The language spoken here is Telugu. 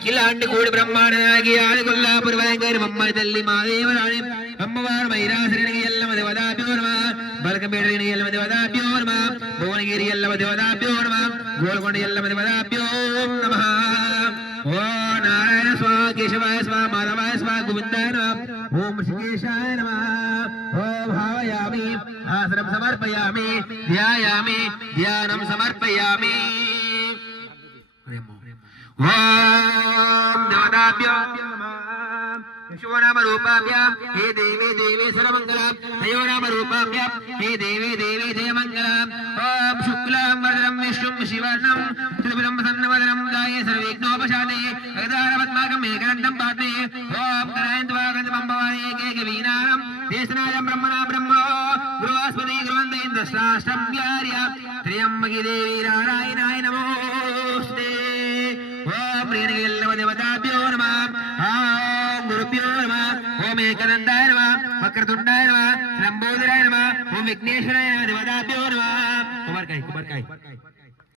అఖిలాండి కోడి బ్రహ్మాండనాగి ఆది కొల్లాపురి వరంగరి మమ్మడి తల్లి మాదేవరాణి అమ్మవారు మైరాశ్రీనికి ఎల్లమది వదాభ్యో నమ బలకంపేటని ఎల్లమది వదాభ్యో నమ భువనగిరి ఎల్లమది వదాభ్యో నమ గోల్కొండ ఎల్లమది వదాభ్యో నమ ఓ నారాయణ స్వా కేశవాయ స్వా మాధవాయ స్వా గోవిందాయ నమ ఓం శ్రీకేశాయ నమ ఓ భావయామి ఆసనం సమర్పయామి ధ్యాయామి ధ్యానం సమర్పయామి ఓం దేవతాభ్యో శివనామరూపాభ్యాం హే దేవి దేవి సర్వమంగళం హయోనామరూపాభ్యాం హే దేవి దేవి జయమంగళం ఓం శుక్లాం వరదరం విష్ణుం శివర్ణం త్రిపురం సన్నవదనం గాయే సర్వవిఘ్నోపశాంతయే అగదారవత్మాకం ఏకదంతం పాత్రే ఓం కరాయంత్వాగంధమం భవాని ఏకైక వీనాం దేశనాయం బ్రహ్మణా బ్రహ్మో గురువాస్పతి గురువంద ఇంద్రశ్రాష్టం వ్యార్య త్ర్యంబకి దేవి నారాయణాయ నమోస్తే ఓం ప్రియనగిల్లవదేవతాభ్యో నమః ఓం గురుభ్యో నమః ఓం ఏకదంతాయ నమః వక్రతుండాయ నమః లంబోదరాయ నమః ఓం విఘ్నేశ్వరాయ నమః దేవతాభ్యో నమః కుమార్కాయ